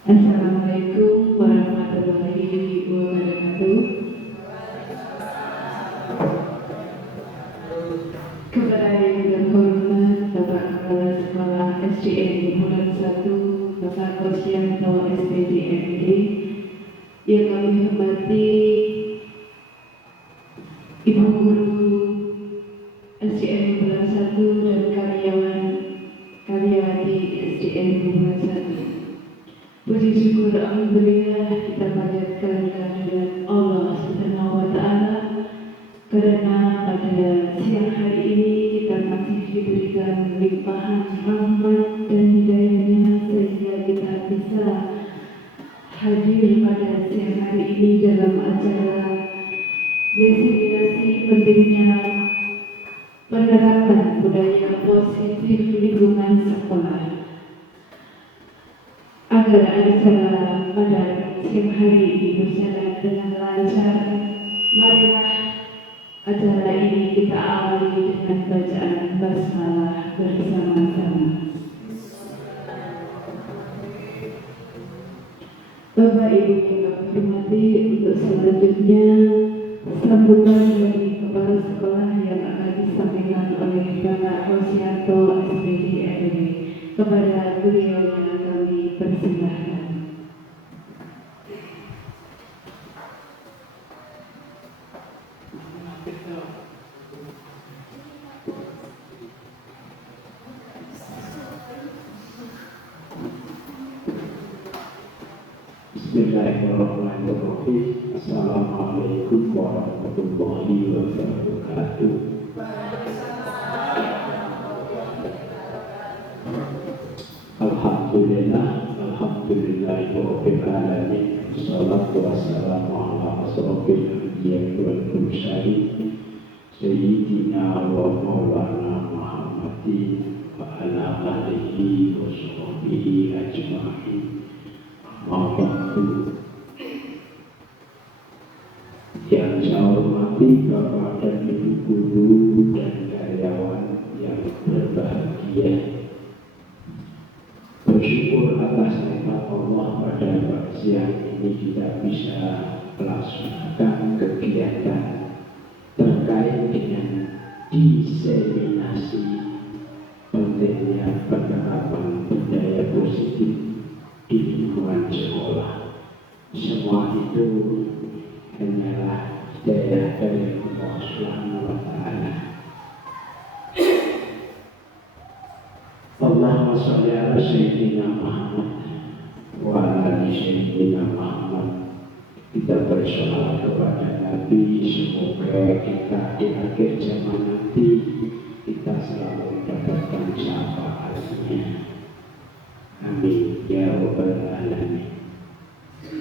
Assalamualaikum warahmatullahi wabarakatuh. Kepada yang terhormat Bapak Kepala Sekolah SDN Bulan 1, Bapak Kosianto SPD MD, yang kami hormati Ibu Guru SDN Bulan 1 dan karyawati SDN Bulan 1. Puji syukur alhamdulillah kita panjatkan kehadirat Allah Subhanahu wa taala karena pada siang hari ini kita masih diberikan limpahan rahmat dan hidayahnya sehingga kita bisa hadir pada siang hari ini dalam acara desimasi pentingnya penerapan budaya positif lingkungan sekolah. Agar acara pada siang hari ini berjalan dengan lancar, marilah acara ini kita awali dengan bacaan basmalah bersama-sama. Bapak Ibu yang kami hormati, untuk selanjutnya sambutan dari kepala sekolah yang akan disampaikan oleh Bapak Kosianto SPD MD. Kepada beliau yang kami persilahkan. Bismillahirrahmanirrahim. Assalamualaikum warahmatullahi wabarakatuh. Alhamdulillahirabbil alamin. Wassalatu wassalamu ala asrofil anbiya'i wal mursalin sayyidina wa maulana Muhammadin wa ala alihi wa sahbihi ajma'in. Yang saya hormati Bapak dan Ibu guru dan karyawan yang berbahagia, bersyukur atas nikmat Allah pada siang ini kita bisa melaksanakan kegiatan terkait dengan diseminasi pentingnya penerapan budaya positif di lingkungan sekolah. Semua itu hanyalah hidayah dari Allah Subhanahu wa taala. Allahumma sholli ala sayyidina Muhammad wa ala ali sayyidina Muhammad. Kita bersoal kepada Nabi, semoga kita di akhir zaman nanti kita selalu mendapatkan syafaatnya. Amin ya rabbal alamin.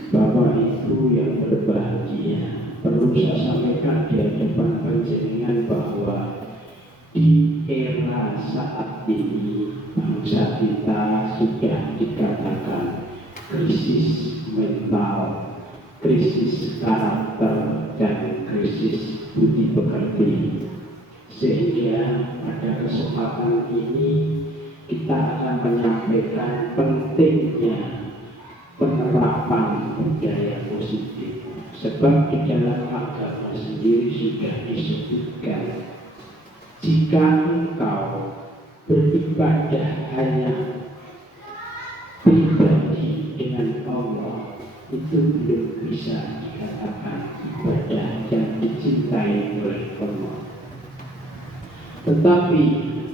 Bapak Ibu yang berbahagia, perlu saya sampaikan di hadapan panjenengan bahwa di era saat ini bangsa kita sudah dikatakan krisis mental, krisis karakter, dan krisis budi pekerti. Sehingga pada kesempatan ini kita akan menyampaikan pentingnya penerapan budaya positif. Sebab di dalam agama sendiri sudah disebutkan, jika engkau beribadah hanya pribadi dengan Allah, itu belum bisa dikatakan ibadah yang dicintai oleh Allah. Tetapi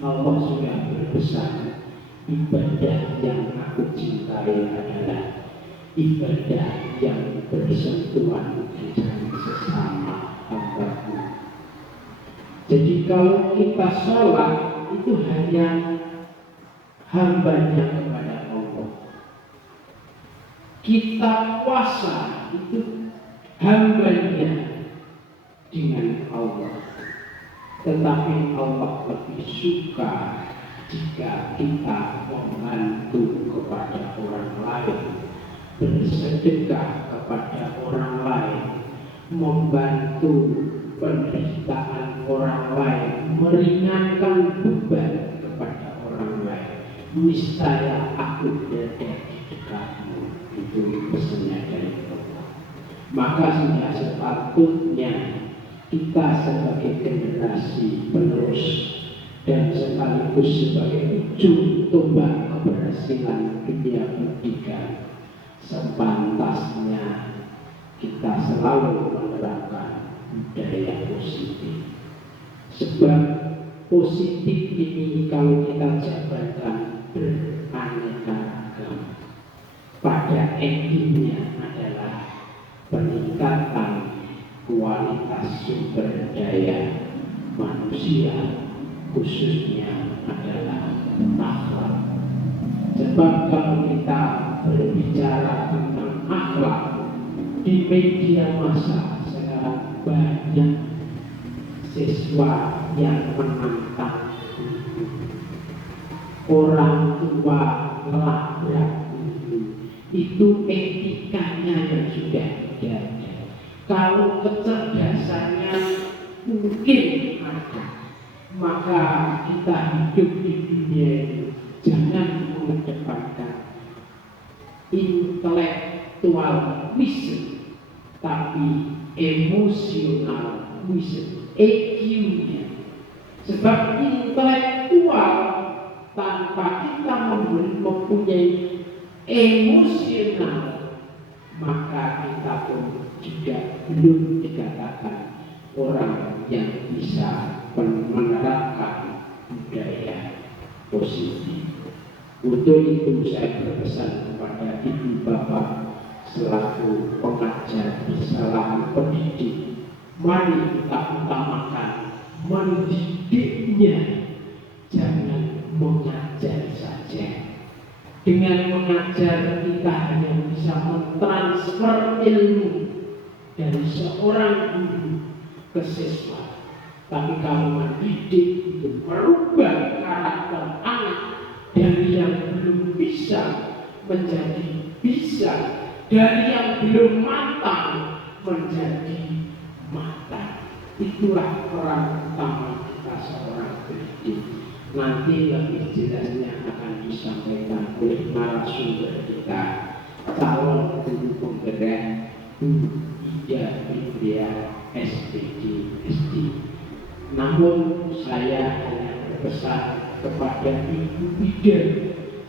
Allah sudah berpesan, ibadah yang aku cintai adalah ibadah yang bersentuhan dengan sesama hamba-Mu. Jadi kalau kita sholat itu hanya hambanya kepada Allah. Kita puasa itu hambanya dengan Allah. Tetapi Allah lebih suka jika kita membantu kepada orang lain, bersedekah kepada orang lain, membantu penderitaan orang lain, meringankan beban kepada orang lain. Niscaya aku berada di dekatmu, itu pesannya dari Allah. Maka sudah sepatutnya kita sebagai generasi penerus dan sekaligus sebagai ujung tombak keberhasilan dunia pendidikan, sepantasnya kita selalu menerapkan budaya positif. Sebab positif ini kalau kita jabarkan beraneka ragam, pada intinya adalah peningkatan kualitas sumber daya manusia, khususnya adalah akhlak. Sebab kalau kita berbicara tentang akhlak di media massa sekarang, banyak siswa yang menantang orang tua ngelabrak itu etikanya yang sudah tidak ada. Kalau kecerdasannya mungkin ada, maka kita hidup di dunia ini jangan mengedepankan intelektual wisdom, tapi emosional wisdom, EQ-nya. Sebab intelektual tanpa kita mempunyai emosional, maka kita pun juga belum dikatakan orang yang bisa menerapkan budaya positif. Untuk itu saya berpesan kepada ibu bapak selaku pengajar, selaku pendidik, mari kita utamakan mendidiknya, jangan mengajar saja. Dengan mengajar kita hanya bisa mentransfer ilmu dari seorang guru ke siswa. Tapi kalau mendidik itu merubah karakter anak dari yang belum bisa menjadi bisa, dari yang belum matang menjadi matang. Itulah peran utama kita seorang pendidik. Nanti lebih jelasnya akan disampaikan oleh narasumber kita, calon guru penggerak Bu Ida Bibria SPD SD. Namun saya hanya berpesan kepada Ibu Ida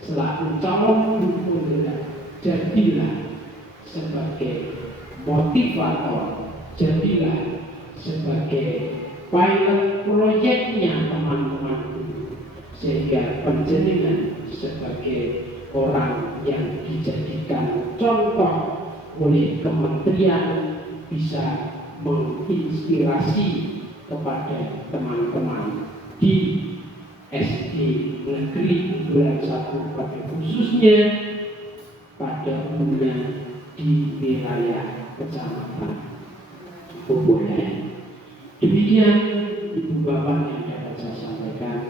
selaku calon guru penggerak, jadilah sebagai motivator, jadilah sebagai pilot proyeknya teman-teman, sehingga panjenengan sebagai orang yang dijadikan contoh oleh kementerian bisa menginspirasi kepada teman-teman di SD Negeri Bulan 1 pada khususnya pada umumnya di wilayah Kecamatan Bobolan. Demikian Ibu Bapak yang dapat saya sampaikan.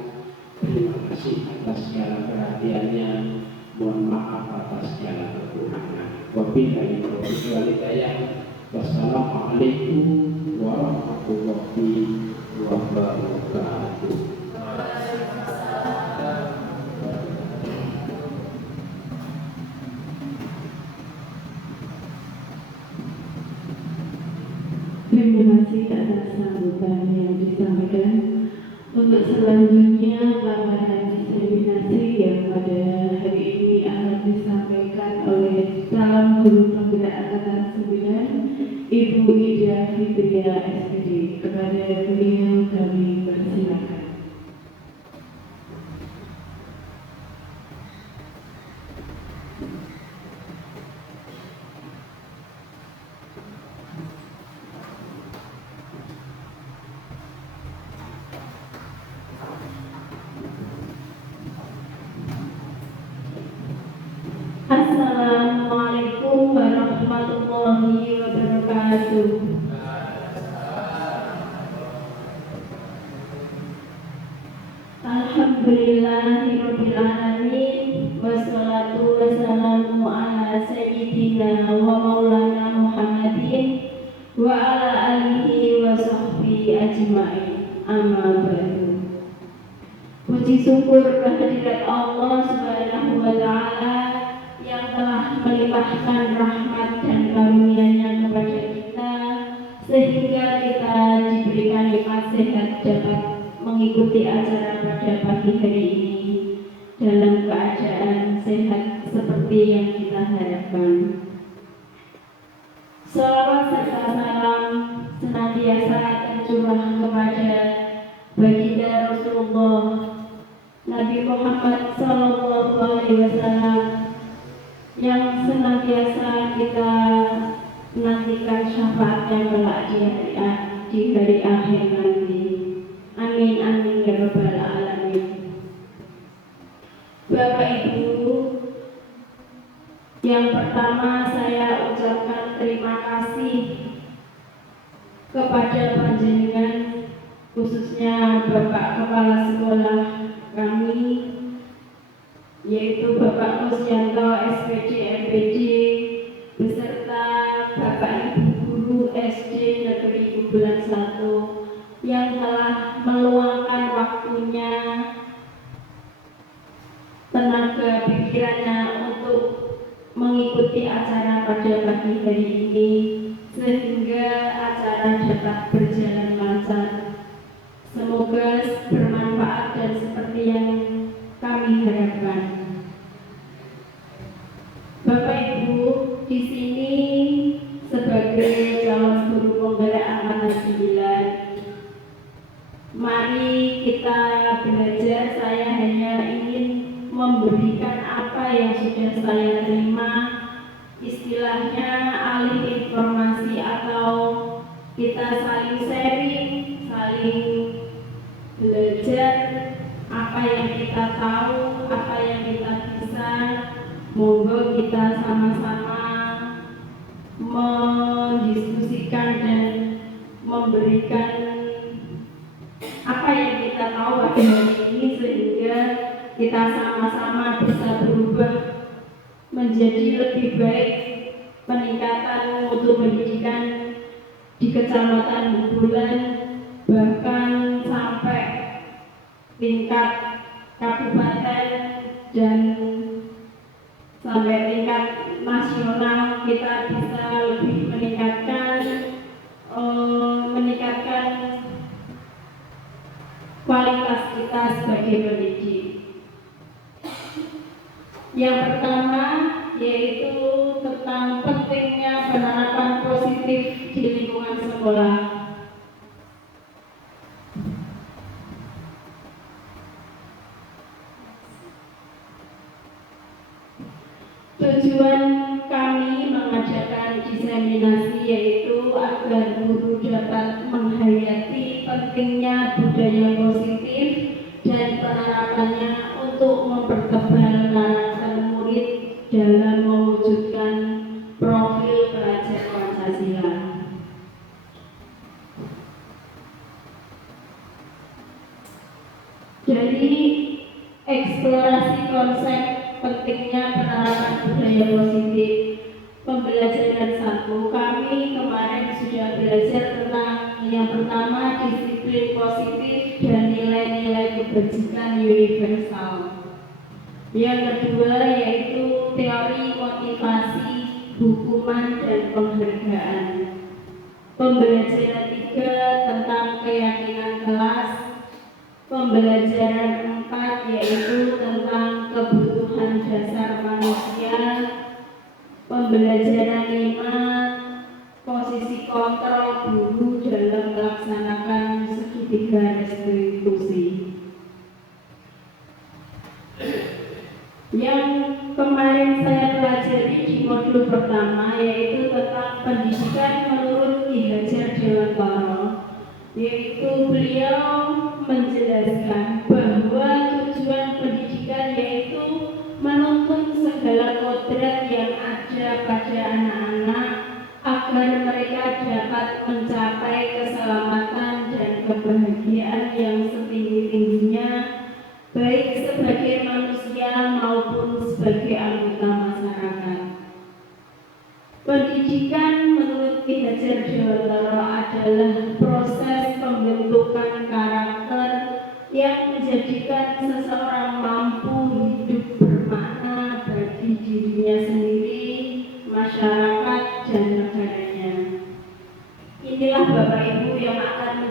Terima kasih atas segala perhatiannya. Mohon maaf atas segala kekurangan. Wabillahi taufiq wal hidayah. Wassalamualaikum warahmatullahi wabarakatuh. Terima kasih atas sambutan yang disampaikan. Untuk selanjutnya paparan diseminasi yang pada hari ini akan disampaikan oleh calon guru penggerak angkatan 9 Ibu Ida Fitria SPD. Kepada beliau kami persilakan. Assalamualaikum warahmatullahi wabarakatuh. Alhamdulillahirabbil alamin, wassalatu wassalamu ala sayyidina wa maulana Muhammadin wa ala alihi wa sahbihi ajmain. Amma ba'du. Puji syukur kehadirat Allah Subhanahu wa taala yang telah telah melimpahkan rahmat dan karunia-Nya kepada kita, sehingga kita diberikan nikmat sehat dapat mengikuti acara pada pagi hari ini dalam keadaan sehat seperti yang kita harapkan. Salawat serta salam senantiasa tercurah kepada baginda Rasulullah Nabi Muhammad SAW yang senantiasa kita menantikan syafaatnya kelak di hari akhir nanti. Amin amin ya rabbal alamin. Bapak Ibu, yang pertama saya ucapkan terima kasih kepada panjenengan, khususnya Bapak Kepala Sekolah kami, yaitu Bapak Musyanto SPD MPD beserta Bapak Ibu Guru SD Negeri Bulan 1 yang telah meluangkan waktunya, tenaga pikirannya untuk mengikuti acara pada pagi hari ini sehingga acara dapat berjalan lancar. Semoga bermanfaat dan seperti yang kami harapkan. Bapak Ibu, di sini sebagai calon guru penggerak angkatan 9, mari kita belajar. Saya hanya ingin memberikan apa yang sudah saya terima, istilahnya alih informasi atau kita saling sharing, saling belajar apa yang kita tahu, apa yang kita bisa. Monggo kita sama-sama mendiskusikan dan memberikan apa yang kita tahu pada hari ini sehingga kita sama-sama bisa berubah menjadi lebih baik, peningkatan mutu pendidikan di Kecamatan Bulan, bahkan sampai tingkat kabupaten dan sampai tingkat nasional. Kita bisa lebih meningkatkan kualitas kita sebagai pendidik. Yang pertama yaitu tentang pentingnya penerapan positif di lingkungan sekolah. Tujuan kami mengadakan diseminasi yaitu agar guru dapat menghayati pentingnya budaya positif dan penerapannya untuk mempertebal karakter murid dalam mewujudkan profil pelajar Pancasila. Jadi eksplorasi konsep pentingnya penerapan budaya positif pembelajaran 1, kami kemarin sudah belajar tentang yang pertama disiplin positif dan nilai-nilai kebajikan universal. Yang kedua yaitu teori motivasi, hukuman dan penghargaan. Pembelajaran 3 tentang keyakinan kelas. Pembelajaran 4 yaitu tentang kebutuhan dasar manusia. Pembelajaran 5 posisi kontrol guru dalam melaksanakan segitiga restitusi. Yang kemarin saya pelajari di modul pertama yaitu tentang pendidikan menurut Ki Hajar Dewantara, yaitu beliau menjelaskan bahwa tujuan pendidikan yaitu menuntun segala kodrat yang ada pada anak-anak agar mereka dapat mencapai keselamatan dan kebahagiaan yang setinggi-tingginya, baik sebagai manusia maupun sebagai anggota masyarakat. Pendidikan menurut Ki Hajar Dewantara adalah proses pembentukan karakter yang menjadikan seseorang mampu hidup bermakna bagi dirinya sendiri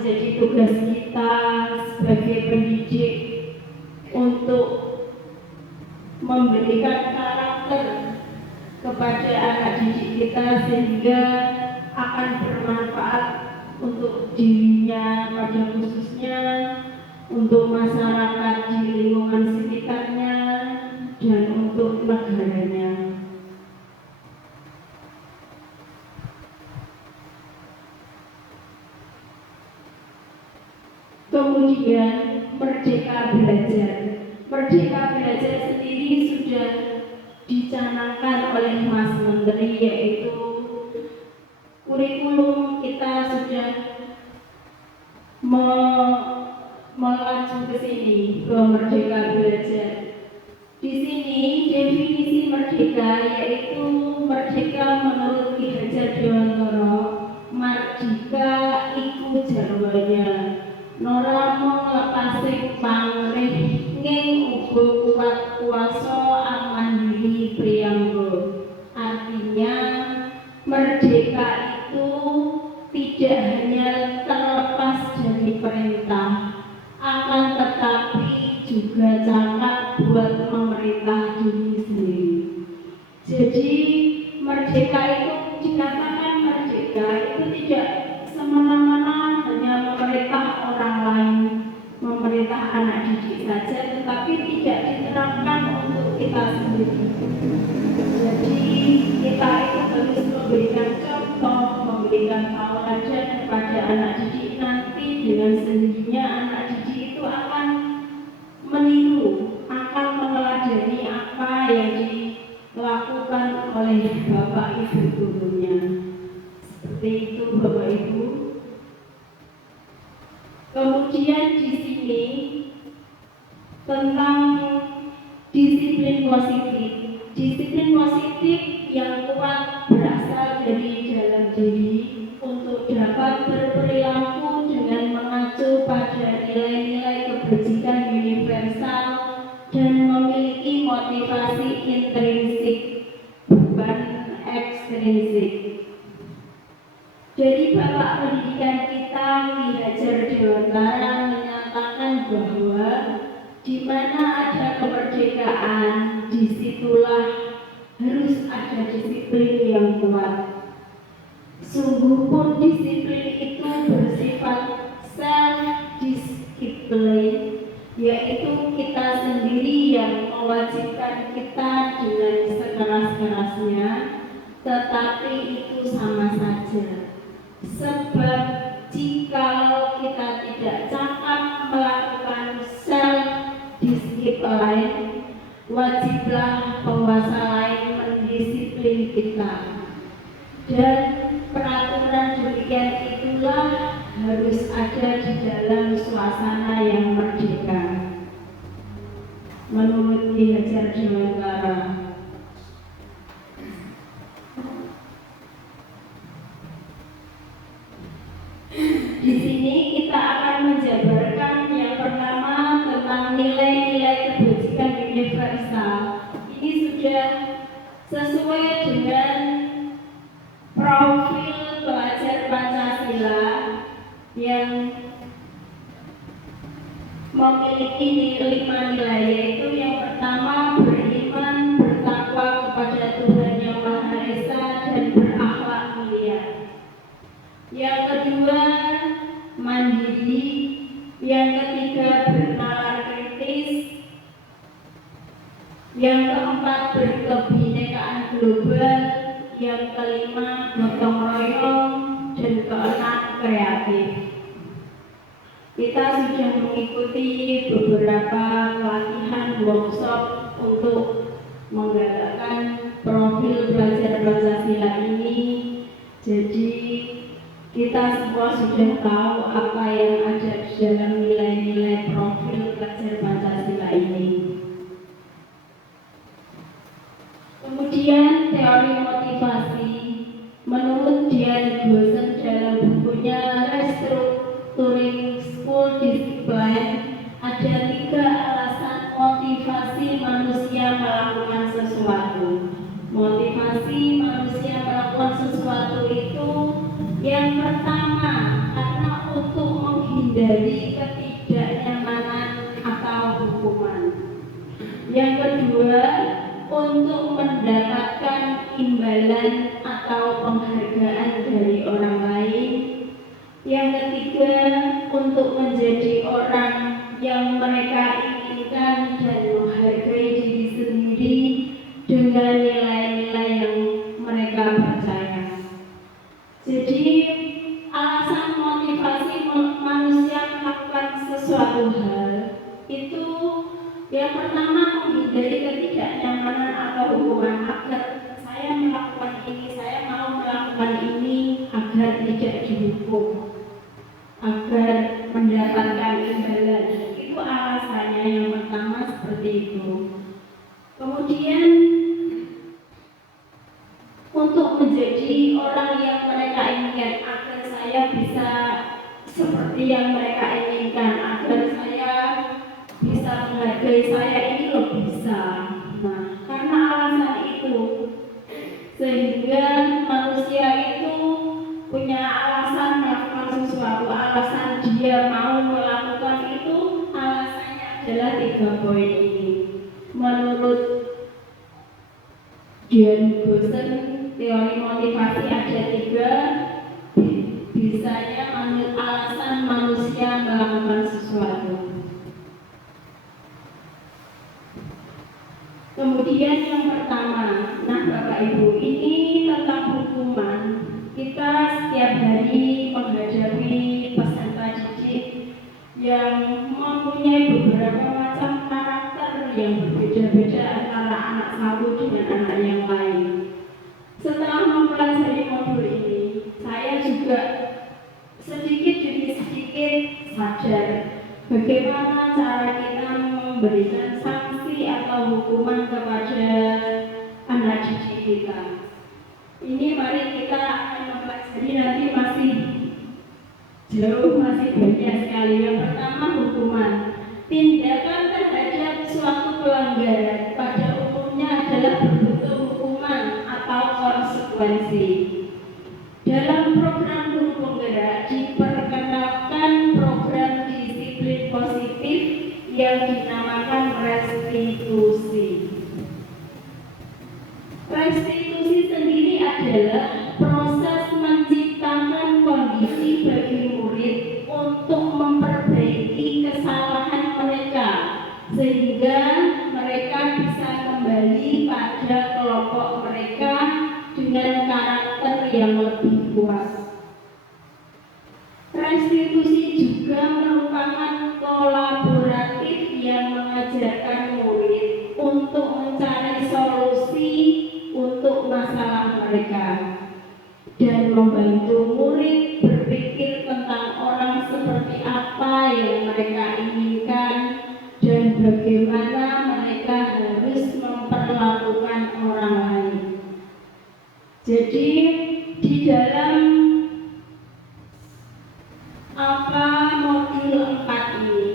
menjadi tugas kita sebagai pendidik untuk memberikan karakter kepada anak didik kita sehingga akan bermanfaat untuk dirinya pada khususnya, untuk masyarakat di lingkungan sekitarnya, dan untuk negaranya. Kemudian Merdeka Belajar. Merdeka Belajar sendiri sudah dicanangkan oleh Mas Menteri, yaitu kurikulum kita sudah melaju ke sini, ke Merdeka Belajar. Di sini definisi merdeka yaitu merdeka menurut Ki Hajar Dewantara, mardika iku jarwanya nora mung lepasing pamrih ning uga kuat kuasa aman diri priyangga. Artinya merdeka itu tidak hanya terlepas dari perintah, akan tetapi juga cakap buat memerintah diri sendiri. Jadi merdeka itu, dikatakan merdeka itu tidak semena-mena hanya memerintah orang lain, memerintah anak didik saja, tetapi tidak diterapkan untuk kita sendiri. Jadi kita itu harus memberikan contoh, memberikan tauladan kepada anak didik. Nanti dengan sendirinya anak didik itu akan meniru, akan meneladani apa yang dilakukan oleh bapak ibu gurunya. Seperti itu Bapak Ibu. Kemudian di sini tentang disiplin positif. Disiplin positif yang kuat berasal dari dalam diri untuk dapat berperilaku dengan mengacu pada nilai-nilai kebajikan universal dan memiliki motivasi intrinsik, bukan ekstrinsik. Dari Bapak Pendidikan kita, Ki Hajar Dewantara menyatakan bahwa di mana ada kemerdekaan, disitulah harus ada disiplin yang kuat. Sungguh pun disiplin itu bersifat self-discipline, yaitu kita sendiri yang mewajibkan kita dengan sekeras-kerasnya, tetapi itu sama saja. Sebab jika kita tidak cakap melakukan self-discipline, wajiblah penguasa lain mendisiplin kita. Dan peraturan demikian itulah harus ada di dalam suasana yang merdeka. Menurut Ki Hajar Dewantara. Di sini kita akan menjabarkan yang pertama tentang nilai-nilai kebajikan universal. Ini sudah sesuai dengan profil pelajar Pancasila yang memiliki 5 nilai, yaitu yang pertama beriman, bertakwa kepada Tuhan Yang Maha Esa dan berakhlak mulia. Yang kedua mandiri, yang ketiga bernalar kritis, yang keempat berkebinekaan global, yang kelima gotong royong, dan keenam kreatif. Kita sudah mengikuti beberapa pelatihan workshop untuk menggalakkan profil pelajar Pancasila ini. Jadi kita semua sudah tahu apa yang ada di dalam nilai-nilai profil pelajar Pancasila ini. Kemudian teori motivasi. Menurut Dian Goosen dalam bukunya Restructuring School Discipline, ada 3 alasan motivasi manusia melakukan sesuatu. Motivasi manusia melakukan sesuatu itu yang pertama karena untuk dari ketidaknyamanan atau hukuman. Yang kedua, untuk mendapatkan imbalan atau penghargaan dari orang lain. Yang ketiga, untuk menjadi orang yang mereka inginkan dan menghargai diri sendiri dengan nilai-nilai yang mereka percaya. Jadi alasan motivasi manusia melakukan sesuatu hal itu yang pertama menghindari ketidaknyamanan atau hukuman. Agar saya melakukan ini, saya mau melakukan ini agar tidak dihukum, agar mendapatkan imbalan. Itu alasannya yang pertama seperti itu. Kemudian untuk menjadi orang yang mereka inginkan, agar saya bisa seperti yang mereka inginkan, agar saya bisa menghargai saya ini loh bisa. Nah, karena alasan itu sehingga manusia itu punya alasan melakukan sesuatu. Alasan dia mau melakukan itu alasannya adalah 3 poin ini. Menurut John Gosson, teori motivasi ada 3. Bisanya alasan manusia melakukan sesuatu. Kemudian yang pertama, nah Bapak Ibu, ini tentang hukuman. Kita setiap hari menghadapi peserta didik yang mempunyai beberapa macam karakter yang berbeda-beda antara anak satu dengan anak yang lain. Setelah mempelajari modul ini, saya juga sedikit demi sedikit sadar bagaimana cara kita memberikan sanksi atau hukuman kepada anak didik kita. Ini mari kita akan mempelajari, nanti masih jauh, masih banyak sekali. Yang pertama, hukuman. Tindakan terhadap suatu pelanggaran pada umumnya adalah berbentuk hukuman atau konsekuensi. Dalam program guru penggerak diperkenalkan program disiplin positif yang dinamakan restitusi. Restitusi sendiri adalah proses menciptakan kondisi bagi murid untuk memperbaiki kesalahan mereka sehingga mereka bisa kembali pada kelompok mereka dengan karakter yang lebih kuat. Restitusi juga merupakan kolaboratif yang mengajarkan murid untuk mencari solusi untuk masalah mereka dan membantu murid berpikir tentang orang seperti apa yang mereka inginkan dan bagaimana mereka harus memperlakukan orang lain. Jadi di dalam modul 4 ini,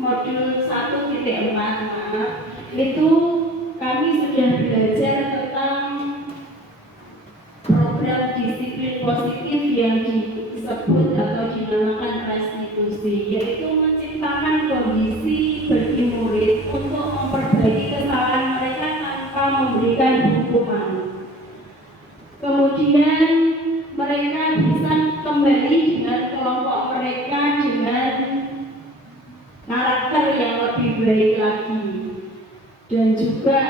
modul 1.4 itu kami sudah belajar tentang program disiplin positif yang disebut atau dinamakan restitusi, yaitu menciptakan kondisi bagi murid untuk memperbaiki kesalahan mereka tanpa memberikan hukuman. Kemudian mereka bisa kembali dengan kelompok mereka dengan karakter yang lebih baik lagi. Dan juga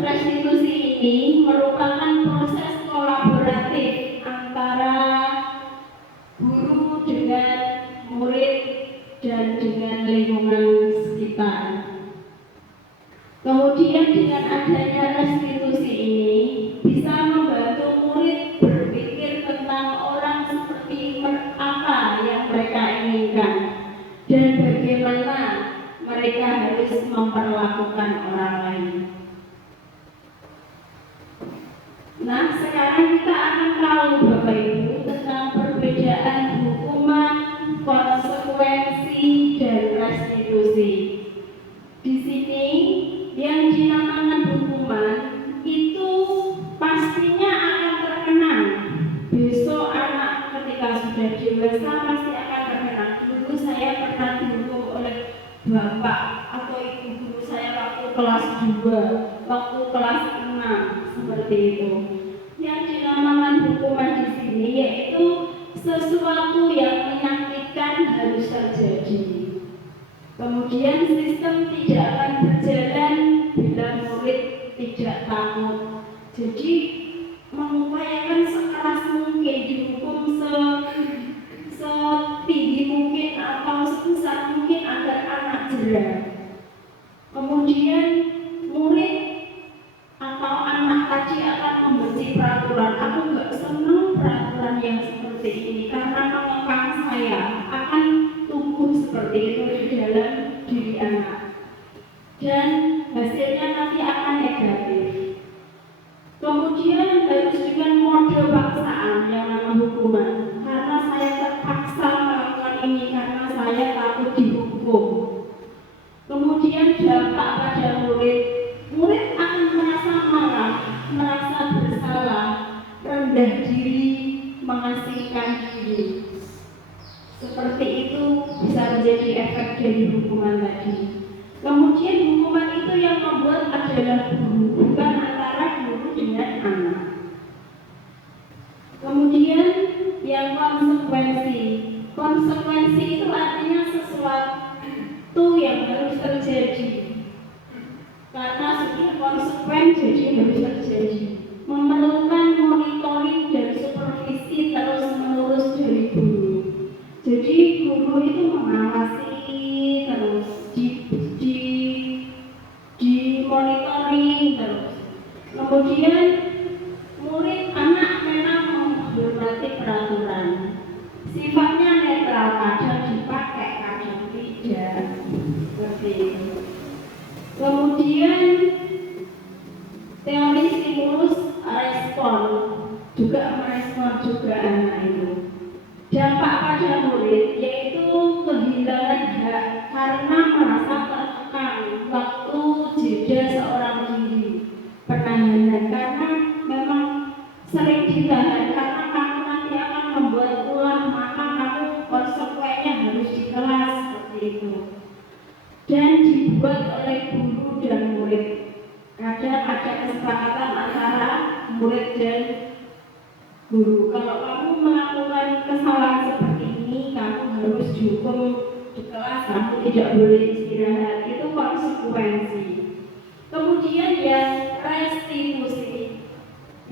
restitusi ini merupakan proses kolaboratif antara guru dengan murid dan dengan lingkungan sekitar. Kemudian dengan adanya restitusi ini bisa membantu murid berpikir tentang orang seperti apa yang mereka inginkan dan bagaimana mereka harus memperlakukan orang lain. Nah, sekarang kita akan tahu Bapak Ibu tentang perbedaan hukuman, konsekuensi, dan restitusi. Di sini yang dinamakan hukuman itu pastinya akan terkenang. Besok anak ketika sudah dewasa pasti bapak atau ibu guru saya waktu kelas 2, waktu kelas 6, seperti itu. Yang dinamakan hukuman di sini yaitu sesuatu yang menyakitkan harus terjadi. Kemudian sistem tidak akan berjalan bila murid tidak takut. Jadi mengupayakan sekeras mungkin, dihukum setinggi mungkin atau sebesar mungkin agar anak jerah. Kemudian murid atau anak tadi akan membenci peraturan. Aku nggak senang peraturan yang seperti ini karena mengekang saya, akan tumbuh seperti itu di dalam diri anak dan hasilnya nanti akan negatif. Kemudian harus dengan mode paksaan yang nama hukuman, karena saya terpaksa melakukan ini karena saya takut dihukum. Kemudian dampak pada murid akan merasa marah, merasa bersalah, rendah diri, mengasingkan diri. Seperti itu bisa menjadi efek dari hukuman tadi. Kemudian hukuman itu yang membuat adalah guru, bukan antara guru dengan anak. Kemudian yang konsekuensi. Konsekuensi itu artinya sesuatu yang harus terjadi. Karena sudah konsekuen jadi harus terjadi. Memerlukan monitoring dan supervisi terus-menerus dari guru. Jadi guru itu mengawasi terus, di monitoring terus. Kemudian murid anak memang menghormati peraturan. Sifatnya netral, kadang dipakai, kadang tidak. Seperti itu. Kemudian teori stimulus respon juga merespon juga anak itu. Dampak pada murid yaitu kehilangan hak karena merasa terkekang waktu jeda seorang diri, penahanan karena memang sering ditahan karena kamu nanti akan membuat ulah, maka kamu konsekuensinya harus di kelas seperti itu. Dan dibuat oleh guru dan murid. Kadang ada kesepakatan antara murid dan guru. Kalau kamu melakukan kesalahan seperti ini, kamu harus dihukum di kelas, kamu tidak boleh istirahat. Itu konsekuensi. Kemudian yang restitusi,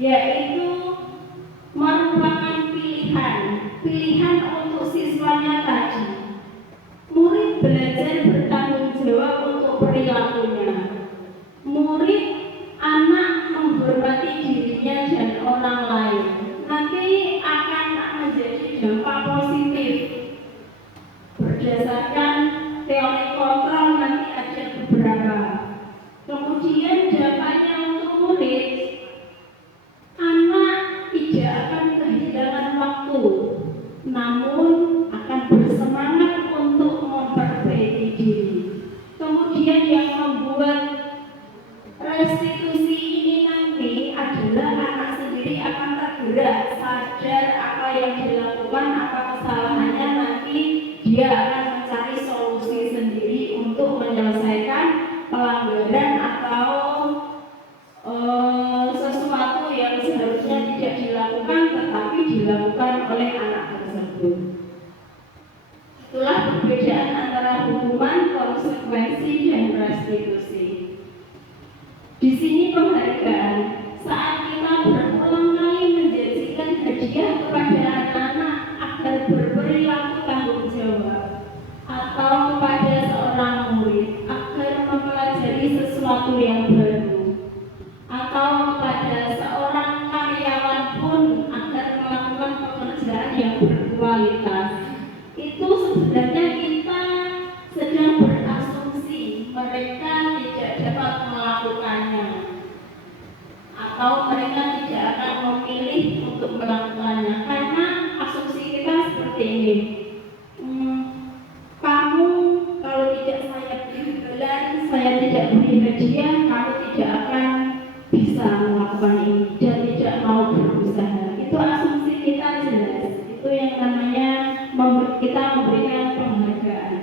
yaitu merupakan pilihan untuk siswanya tadi. Murid belajar bertanggung jawab untuk perilakunya. Murid anak menghormati dirinya dan orang lain. Nanti akan menjadi dampak positif. Berdasarkan teori kontrol nanti ada beberapa. Kemudian dampaknya untuk murid, anak tidak akan kehilangan waktu, namun akan bersemangat untuk memperbaiki diri. Kemudian yang membuat restitusi ini nanti adalah anak sendiri akan tergerak, sadar apa yang dilakukan, apa kesalahannya, nanti dia akan mencari solusi sendiri untuk menyelesaikan pelanggaran atau sesuatu yang seharusnya tidak dilakukan tetapi dilakukan oleh anak tersebut. Itulah perbedaan antara hukuman, konsekuensi, dan restitusi. Di sini penghargaan. Saat kita berulang kali menjanjikan hadiah kepada anak-anak agar berperilaku tanggung jawab, atau kepada seorang murid agar mempelajari sesuatu yang baru, atau kepada seorang karyawan pun agar melakukan pekerjaan yang berkualitas, itu sebenarnya kita sedang berasumsi mereka tidak dapat melakukannya atau mereka tidak akan memilih untuk melakukannya, karena asumsi kita seperti ini. Kamu kalau tidak saya beri gelar, saya tidak beri hadiah, kamu tidak akan bisa melakukan ini dan tidak mau berusaha. Itu asumsi kita jelas. Itu yang namanya kita memberikan penghargaan.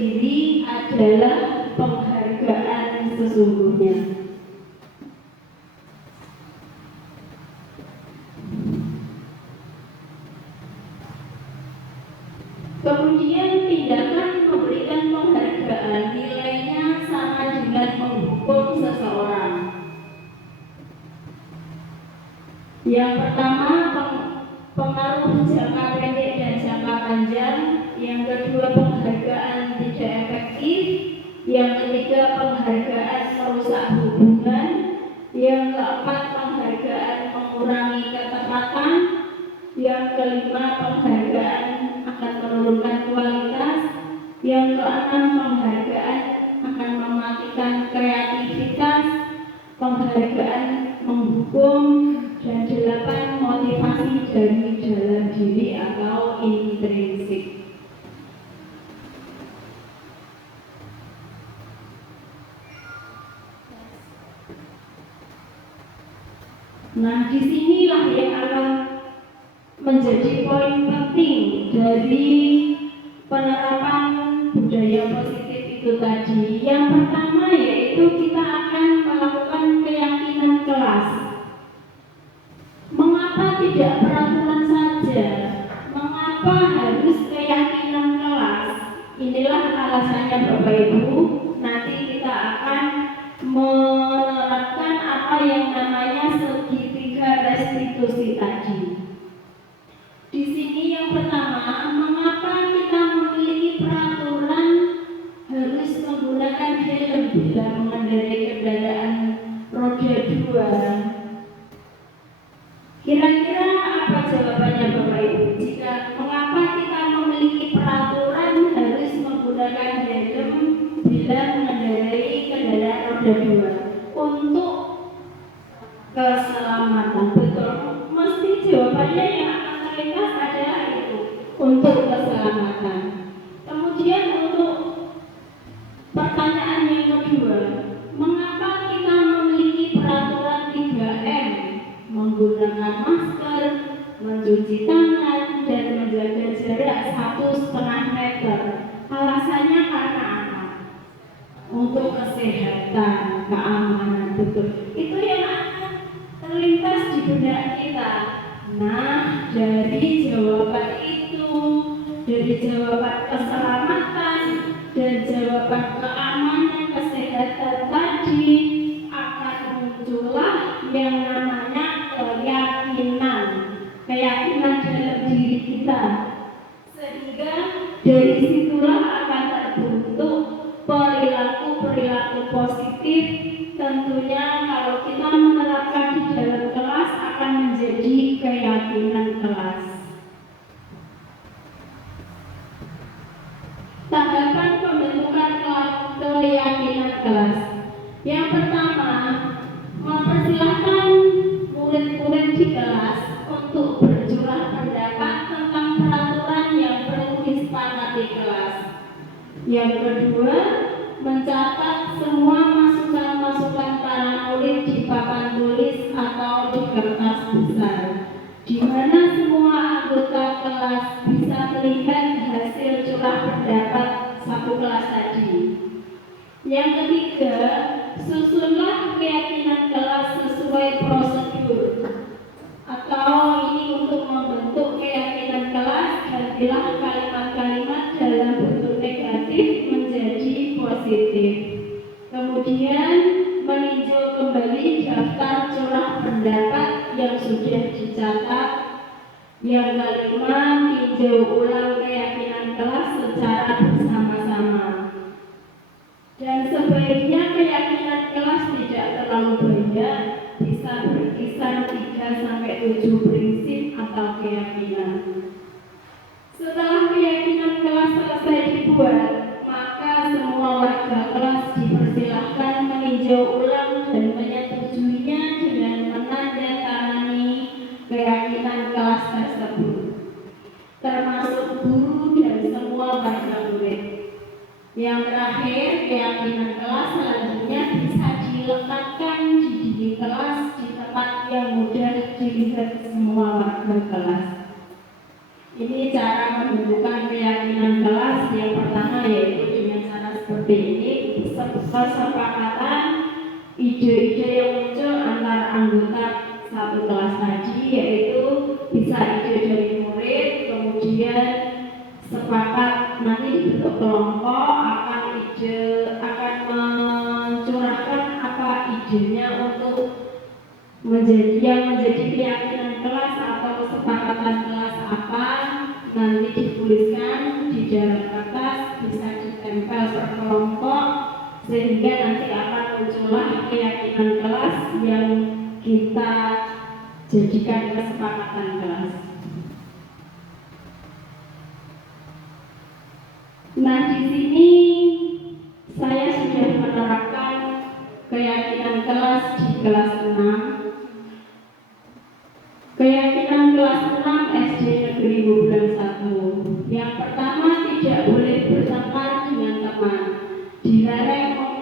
sendiri adalah penghargaan sesungguhnya. Kemudian tindakan memberikan penghargaan nilainya sama dengan menghukum seseorang. Yang pertama, pengaruh jangka pendek dan jangka panjang. Yang kedua, penghargaan tidak efektif. Yang ketiga, penghargaan merusak hubungan. Yang keempat, penghargaan mengurangi ketepatan. Yang kelima, penghargaan akan menurunkan kualitas. Yang keenam, penghargaan akan mematikan kreativitas. Penghargaan menghukum. Dan 8, motivasi dari dalam diri atau intrinsik. Nah, disinilah yang akan menjadi poin penting dari penerapan budaya positif itu tadi. Yang pertama yaitu kita akan melakukan keyakinan kelas. Mengapa tidak peraturan saja? Mengapa harus keyakinan kelas? Inilah alasannya Bapak Ibu. Nanti kita akan menerapkan apa yang namanya segitiga restitusi tadi. Di sini yang pertama, mengapa kita memiliki peraturan harus menggunakan helm bila mengendarai kendaraan roda 2? Kira-kira apa jawabannya Bapak Ibu? Jika mengapa kita memiliki peraturan harus menggunakan helm bila mengendarai kendaraan roda 2? Untuk keselamatan. Betul. Mesti jawabannya yang akan terlintas adalah itu, untuk keselamatan. Kemudian untuk pertanyaan yang kedua, mengapa kita memiliki peraturan 3M? Menggunakan masker, mencuci tangan, dan menjaga jarak 1,5 meter. Alasannya karena apa? Untuk kesehatan, keamanan, betul. Itu yang akan terlintas di benak kita. Nah, dari jawaban itu, dari jawaban keselamatan dan jawaban keamanan kesehatan tadi, akan muncullah yang namanya keyakinan dalam diri kita, sehingga dari situlah akan terbentuk perilaku positif. Tentunya kalau kita menerapkan di dalam kelas akan menjadi keyakinan kelas. Tahapan pembentukan keyakinan kelas. Yang pertama, mempersilahkan murid-murid di kelas untuk bercurah pendapat tentang peraturan yang perlu disepakati kelas. Yang kedua, mencatat semua masukan-masukan para murid di papan tulis atau di kertas besar, di mana semua anggota kelas bisa melihat hasil curah pendapat satu kelas tadi. Yang ketiga, susunlah keyakinan kelas sesuai prosedur. Atau ini untuk membentuk keyakinan kelas, gantilah kalimat-kalimat dalam bentuk negatif menjadi positif. Kemudian meninjau kembali daftar curah pendapat yang sudah dicatat. Yang kelima, tinjau ulang keyakinan kelas secara bersama-sama. Dan sebaiknya keyakinan kelas tidak terlalu banyak, bisa berkisar 3-7 prinsip atau keyakinan. Setelah keyakinan kelas selesai dibuat, maka semua warga kelas dipersilahkan meninjau ulang dan menyetujuinya dengan menandatangani keyakinan kelas tersebut, termasuk guru dan semua warga murid. Yang terakhir, keyakinan kelas selanjutnya bisa dilekatkan di dinding kelas di tempat yang mudah dilihat semua warga kelas. Ini cara menentukan keyakinan kelas. Yang pertama yaitu dengan seperti ini, kesepakatan ide-ide yang muncul antara anggota satu kelas tadi, yaitu bisa ide dari murid, kemudian sepakat nanti dibentuk kelompok, akan mencurahkan apa idenya untuk menjadi keyakinan kelas atau kesepakatan kelas apa, nanti dituliskan di dalam kertas, bisa ditempel per kelompok, sehingga nanti akan muncullah keyakinan kelas yang kita jadikan kesepakatan kelas. Nah, di sini saya sudah menerapkan keyakinan kelas di kelas 6. Keyakinan kelas 6 SD Negeri Bubulan 1. Yang pertama, tidak boleh bertengkar dengan teman.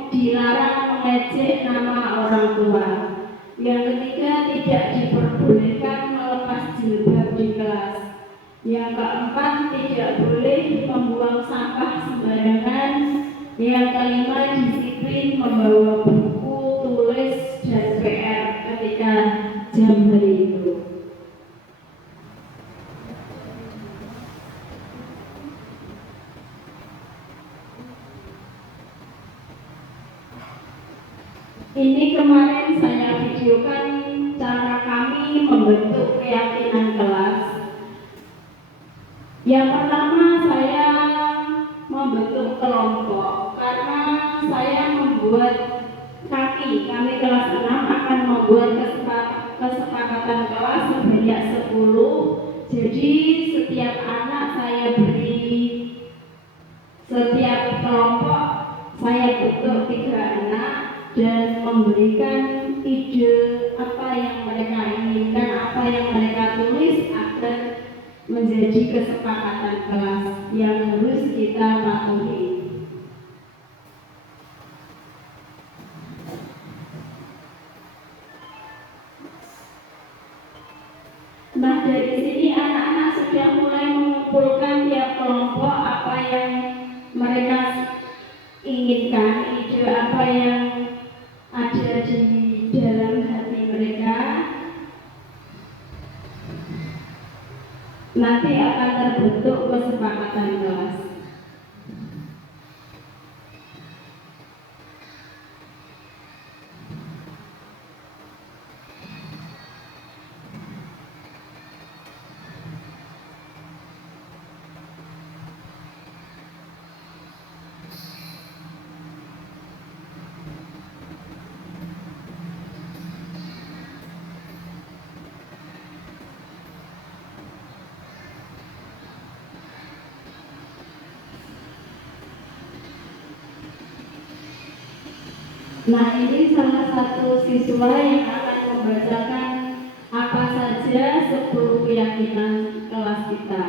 Dilarang mengejek nama orang tua. Yang ketiga, tidak diperbolehkan melepas jilbab di kelas. Yang keempat, tidak boleh membuang sampah sembarangan. Yang kelima, disiplin membawa buku, tulis, dan PR ketika jam hari itu. Ini kemarin saya videokan cara kami membentuk keyakinan kelas. Yang pertama, saya membentuk kelompok karena saya membuat kami kelas 6 akan membuat kesepakatan kelas sebanyak 10. Jadi setiap anak saya beri, setiap kelompok saya bentuk 3 anak dan memberikan ide apa yang mereka inginkan, apa yang mereka tulis agar menjadi kesepakatan kelas yang harus kita patuhi. Nah, dari sini anak-anak sudah mulai mengumpulkan tiap kelompok apa yang mereka inginkan, ide apa yang ada di dalam hati mereka. Nanti akan terbentuk kesepakatan kelas. Nah, ini salah satu siswa yang akan membacakan apa saja 10 keyakinan kelas kita.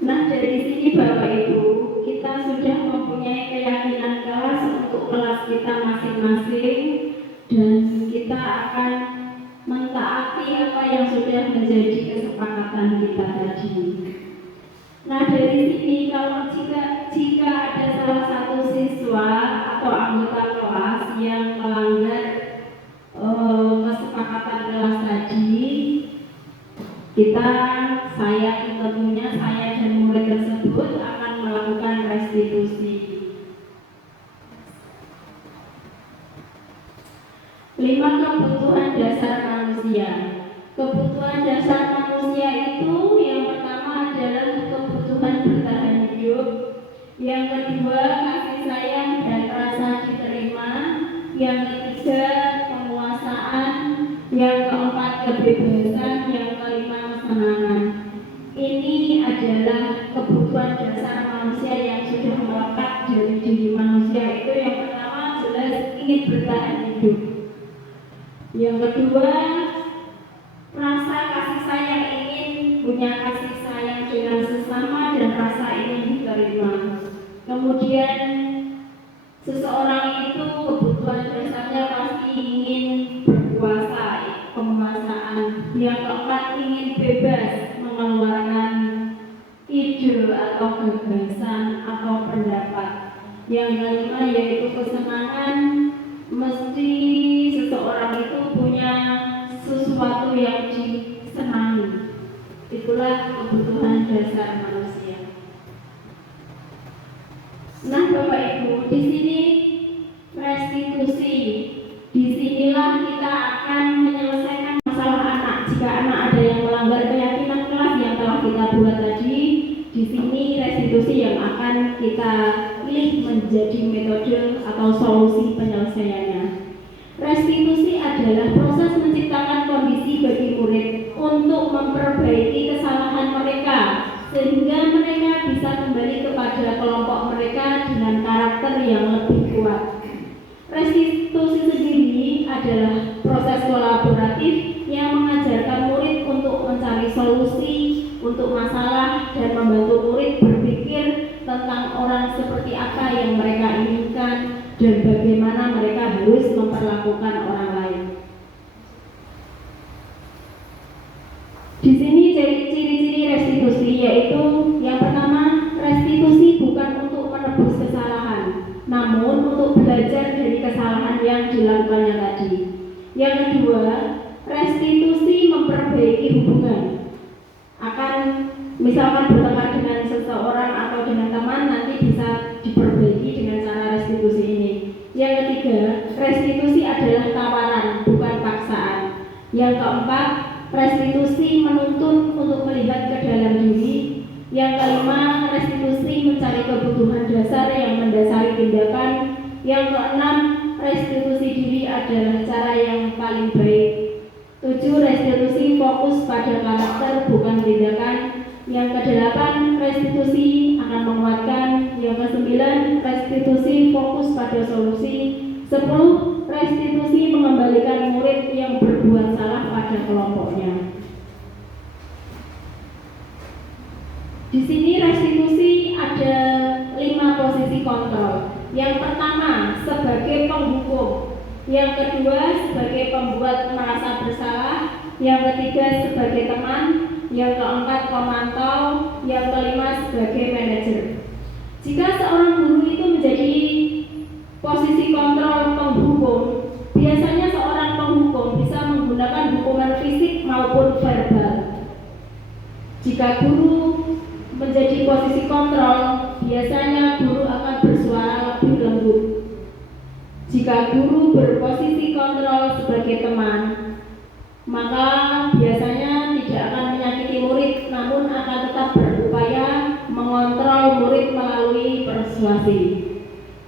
Nah, dari sini Bapak Ibu, kita sudah mempunyai keyakinan kelas untuk kelas kita masing-masing, dan kita akan mentaati apa yang sudah menjadi kesepakatan kita tadi. Nah, dari sini kalau jika ada salah satu siswa atau anggota kelas yang melanggar kesepakatan kelas tadi, saya dan murid tersebut akan melakukan restitusi. 5 kebutuhan dasar manusia. Kebutuhan dasar manusia itu yang pertama adalah kebutuhan bertahan hidup, yang kedua kasih sayang dan rasa diterima, yang ketiga penguasaan, yang keempat kebebasan, yang kelima kesenangan. Ini adalah kebutuhan dasar manusia yang sudah melekat dari diri manusia. Itu yang pertama jelas ingin bertahan hidup. Yang kedua, rasa kasih sayang, ingin punya kasih sayang dengan sesama dan rasa ingin diterima. Kemudian seseorang itu kebutuhan dasarnya pasti ingin berkuasa, penguasaan. Yang keempat ingin bebas mengeluarkan ide atau gagasan atau pendapat. Yang kelima yaitu kesenangan, mesti seseorang itu punya sesuatu yang disenangi. Itulah kebutuhan dasar manusia. Nah, Bapak Ibu, di sini restitusi. Disinilah kita akan menyelesaikan masalah anak. Jika anak ada yang melanggar keyakinan kelas yang telah kita buat tadi, di sini restitusi yang akan kita pilih menjadi metode atau solusi penyelesaiannya. Restitusi adalah proses menciptakan kondisi bagi murid untuk memperbaiki kesalahan mereka sehingga mereka bisa kembali kepada kelompok mereka dengan karakter yang lebih kuat. Restitusi sendiri adalah proses kolaboratif yang mengajarkan murid untuk mencari solusi untuk masalah dan membantu murid berpikir tentang orang seperti apa yang mereka inginkan dan bagaimana mereka harus memperlakukan orang lain. Di sini ciri-ciri restitusi yaitu yang pertama, restitusi bukan untuk menebus kesalahan, namun untuk belajar dari kesalahan yang dilakukannya tadi. Yang kedua, restitusi memperbaiki hubungan. Akan misalkan bertengkar dengan seseorang atau dengan teman, nanti bisa diperbaiki dengan cara restitusi ini. Yang ketiga, restitusi adalah tawaran, bukan paksaan. Yang keempat, restitusi menuntun untuk melihat ke dalam diri. Yang kelima, restitusi mencari kebutuhan dasar yang mendasari tindakan. Yang keenam, restitusi diri adalah cara yang paling baik. 7. Restitusi fokus pada karakter bukan tindakan. Yang kedelapan, restitusi akan menguatkan. Yang kesembilan, restitusi fokus pada solusi. 10. Restitusi mengembalikan murid yang berbuat salah pada kelompoknya. Di sini restitusi ada 5 posisi kontrol. Yang pertama sebagai penghukum, yang kedua sebagai pembuat merasa bersalah, yang ketiga sebagai teman, yang keempat pemantau, yang kelima sebagai manajer. Jika seorang guru itu menjadi posisi kontrol penghukum, biasanya seorang penghukum bisa menggunakan hukuman fisik maupun verbal. Jika guru menjadi posisi kontrol, biasanya guru akan bersuara lebih lembut. Jika guru berposisi kontrol sebagai teman, maka biasanya tidak akan menyakiti murid, namun akan tetap berupaya mengontrol murid melalui persuasi.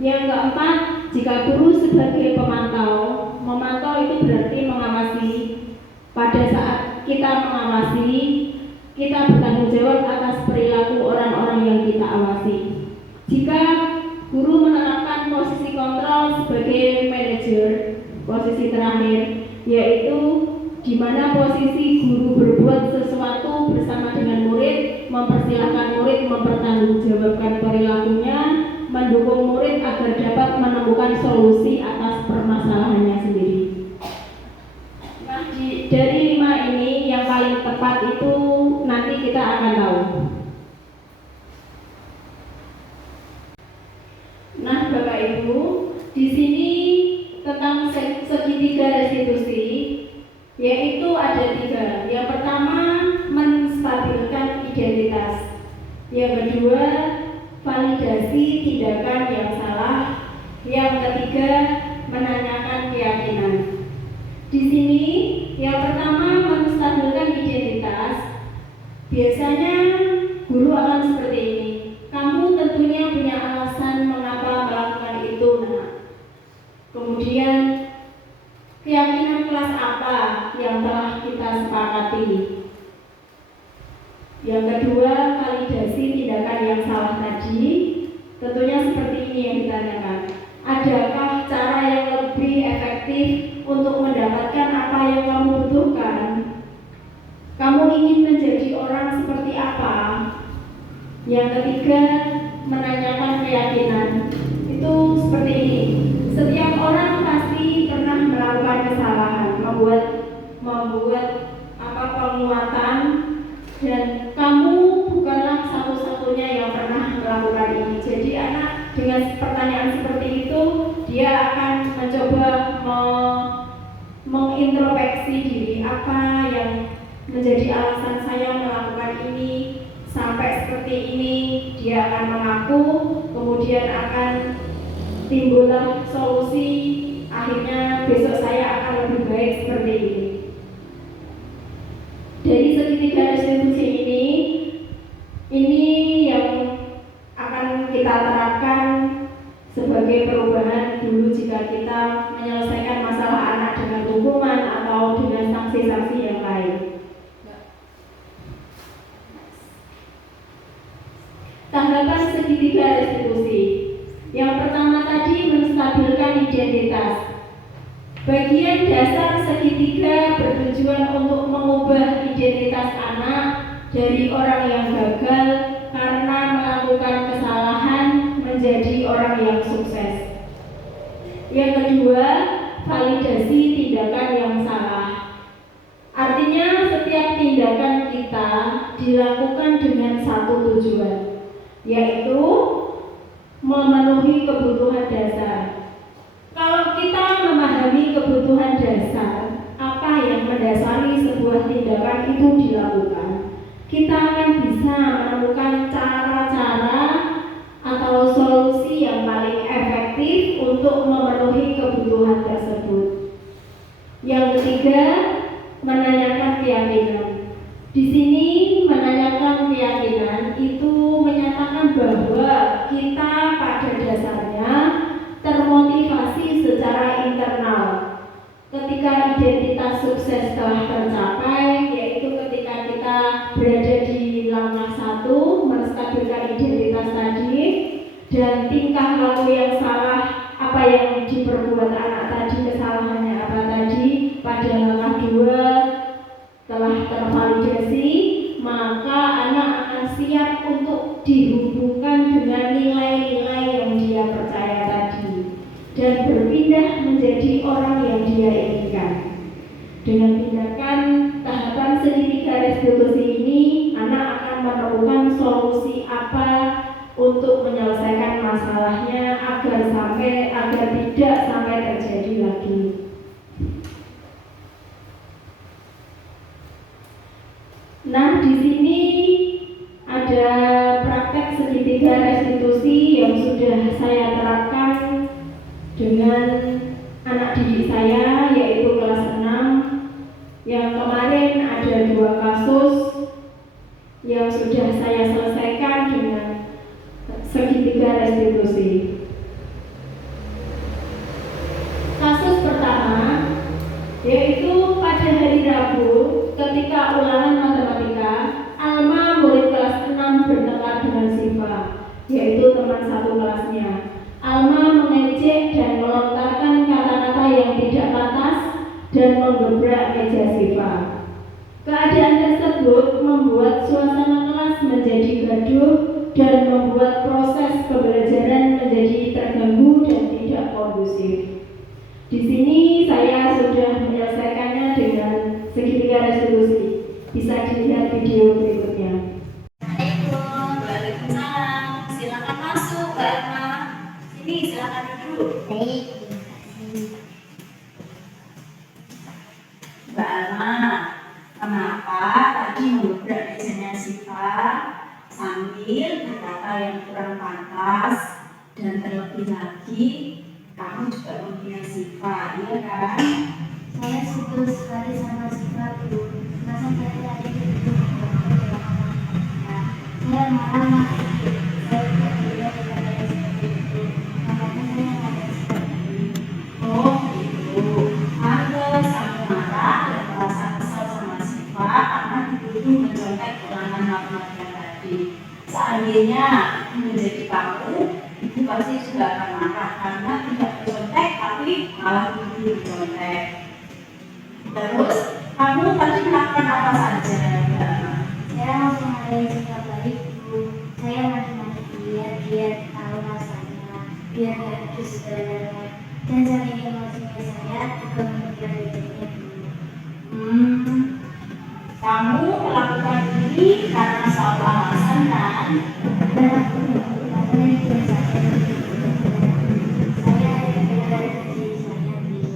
Yang keempat, jika guru sebagai pemantau, memantau itu berarti mengawasi. Pada saat kita mengawasi, kita bertanggung jawab atas perilaku orang-orang yang kita awasi. Jika guru menerapkan posisi kontrol sebagai manajer, posisi terakhir, yaitu di mana posisi guru berbuat sesuatu bersama dengan murid, mempersilahkan murid mempertanggungjawabkan perilakunya, mendukung murid agar dapat menemukan solusi atas permasalahannya sendiri. Nah, dari 5 ini yang paling tepat itu nanti kita akan tahu. Nah, Bapak Ibu, di sini tentang segitiga restitusi, yaitu ada 3. Yang pertama, menstabilkan identitas. Yang kedua, validasi tindakan yang salah. Yang ketiga, menanyakan keyakinan. yang telah kita sepakati. Yang kedua, validasi tindakan yang salah tadi. Tentunya seperti ini yang ditanyakan. Adakah cara yang lebih efektif untuk mendapatkan apa yang kamu butuhkan? Kamu ingin menjadi orang seperti apa? Yang ketiga, menanyakan keyakinan. Itu seperti ini. Setiap orang pasti pernah melakukan kesalahan, membuat penguatan, dan kamu bukanlah satu-satunya yang pernah melakukan ini. Jadi anak dengan pertanyaan seperti itu, dia akan mencoba mengintrospeksi diri, apa yang menjadi alasan saya melakukan ini sampai seperti ini. Dia akan mengaku, kemudian akan timbullah solusi, akhirnya besok saya akan lebih baik seperti ini. Dari segitiga restitusi ini yang akan kita terapkan sebagai perubahan dulu jika kita menyelesaikan masalah anak dengan hukuman atau dengan sanksi-sanksi yang lain. Tahapan segitiga restitusi. Yang pertama tadi, menstabilkan identitas. Bagian dasar segitiga bertujuan untuk mengubah identitas anak dari orang yang gagal karena melakukan kesalahan menjadi orang yang sukses. Yang kedua, validasi tindakan yang salah. Artinya setiap tindakan kita dilakukan dengan satu tujuan, yaitu memenuhi kebutuhan dasar. Kalau kita memahami kebutuhan dasar, apa yang mendasari sebuah tindakan itu dilakukan, kita akan bisa menemukan cara-cara atau solusi yang paling efektif untuk memenuhi kebutuhan tersebut. Yang ketiga, menanyakan keyakinan. Di sini menanyakan keyakinan itu menyatakan bahwa kita pada dasarnya termotivasi secara internal ketika identitas sukses telah tercapai, yaitu ketika kita berada di langkah 1, menstabilkan identitas tadi, dan tingkah laku yang salah, apa yang diperbuat anak tadi, kesalahannya apa tadi, pada langkah 2 telah tervalidasi, maka anak akan siap untuk dihubungkan dengan nilai-nilai yang dia percaya tadi dan berpindah menjadi orang yang dia inginkan. Dengan tindakan tahapan segitiga restitusi ini, anak akan menemukan solusi apa untuk menyelesaikan masalahnya agar tidak sampai terjadi lagi. Nah, di sini ada praktek segitiga restitusi yang sudah saya terapkan dengan anak didik saya, yaitu kelas 6. Yang kemarin ada 2 kasus yang sudah saya selesaikan dengan segitiga restitusi. Kasus pertama yaitu pada hari Rabu ketika ulangan matematika, Alma murid kelas 6 bertengkar dengan Siva, yaitu teman satu kelasnya. Alma mengejek dan melontarkan kata-kata yang tidak pantas dan menggebrak meja Siva. Keadaan tersebut membuat suasana kelas menjadi gaduh dan membuat proses pembelajaran menjadi terganggu dan tidak kondusif. Di sini saya sudah menyelesaikannya dengan segitiga restitusi. Bisa dilihat video berikutnya. Waalaikumsalam. Silakan masuk, Mbak Alma. Sini, silakan duduk. Baik. Mbak Alma, kenapa tadi menggebrak mejanya Siva sambil berkata yang kurang pantas, dan terlebih lagi kamu juga menghina Siva, iya kan? Saya suka sekali sama Siva itu. Masa saya tadi itu saya marah. Saya tidak boleh berkata seperti itu. Makanya saya ngomong seperti ini. Oh gitu. Pantes kamu marah dan kelas Rahmat yang tadi. Seandainya menjadi kamu, ibu pasti juga akan marah karena tidak dicontek tapi malah ibu dicontek. Terus kamu tadi melakukan apa saja? Saya memulai sikap baik ibu. Saya maki-maki dia tahu rasanya, biar nggak kesudahannya. Dan saking emosinya saya juga memikirkan dirinya dulu. Kamu melakukan ini karena suatu alasan kan? Dan aku melakukannya biar saya dari diri saya dulu.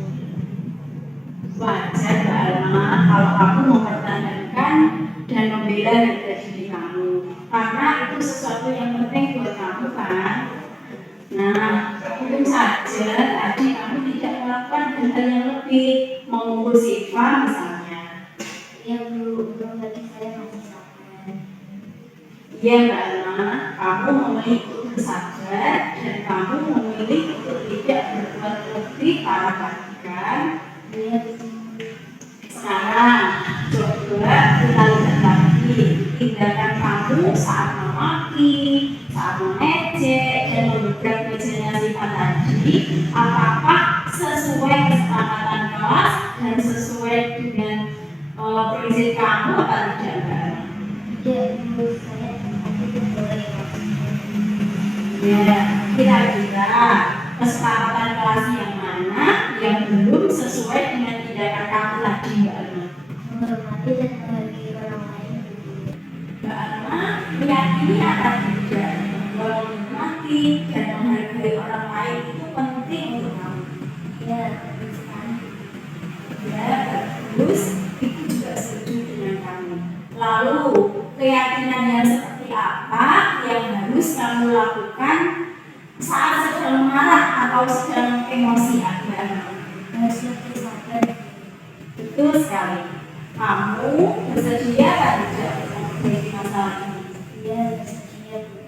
Wajar Mbak Alma kalau kamu mempertahankan dan membela harga diri kamu, karena itu sesuatu yang penting buat kamu kan. Nah, mungkin saja tadi kamu tidak melakukan hal-hal yang lebih, mengukur sifat misalnya. Ya bu, untung tadi saya masih sabar. Iya Mbak Alma, kamu memilih untuk bersabar dan kamu memilih untuk tidak berbuat lebih parah lagi kan. Dia Sekarang coba kita lihat lagi tindakan kamu saat memaki, saat mengejek dan memberikan mejanya sifat tadi, apakah sesuai kesepakatan kelas dan sesuai dengan prinsip kamu atau tidak? dia menurut saya itu boleh. Ya, kira-kira kesepakatan kelas yang mana yang belum sesuai dengan tindakan kamu tadi, Mbak Alma? Menghormati dan menghargai orang lain. Mbak Alma meyakini atau tidak bahwa menghormati dan menghargai orang lain itu penting untuk kamu? Ya, betul sekali. Ya, bagus. Itu juga setuju dengan kamu. Lalu, keyakinan yang seperti apa yang harus kamu lakukan saat sedang marah atau sedang emosi agama? Harus lebih sabar. Betul sekali. Kamu bersedia atau tidak memperbaiki masalah ini? Dia bersedia bu.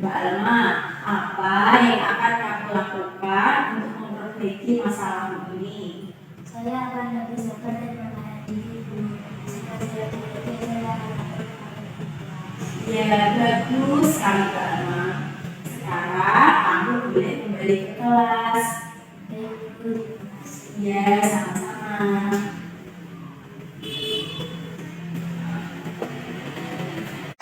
Mbak Alma, apa yang akan kamu lakukan untuk memperbaiki masalah ini? Saya akan lebih sabar dan menahan diri bu. Jika saya tidak saya akan lakukan. Ya, bagus sekali Mbak Alma. Sekarang kamu boleh kembali ke kelas. Baik bu, terima kasih. Ya, sama-sama.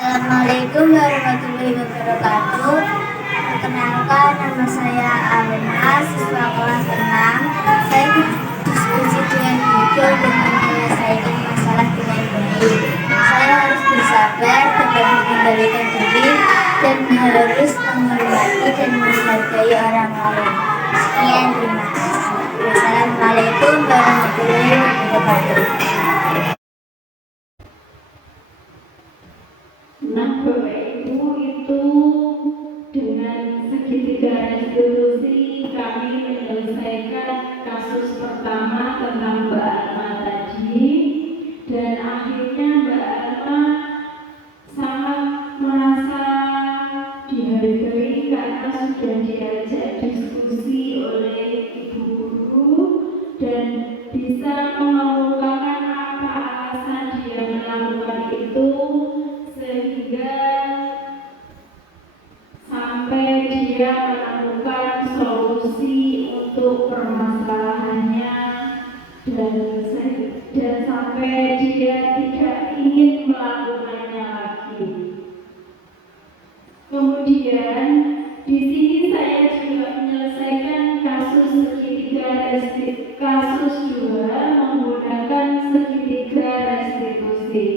Assalamualaikum warahmatullahi wabarakatuh. Perkenalkan, nama saya Alma, siswa kelas 6. Saya berdiskusi dengan ibu dengan menyelesaikan masalah dengan baik. Saya harus bersabar, dapat mengendalikan diri, dan harus menghormati dan menghargai orang lain. Sekian, terima kasih. Wassalamualaikum warahmatullahi wabarakatuh. Nah, Bapak Ibu, itu dengan segitiga restitusi kami menyelesaikan kasus pertama tentang Mbak Alma tadi, dan akhirnya Mbak Alma sangat merasa dihargai karena sudah diajak diskusi oleh ibu guru dan bisa mengemukakan apa alasan dia melakukan itu, sehingga sampai dia menemukan solusi untuk permasalahannya dan sampai dia tidak ingin melakukannya lagi. Kemudian di sini saya juga menyelesaikan kasus kasus 2 menggunakan segitiga restitusi.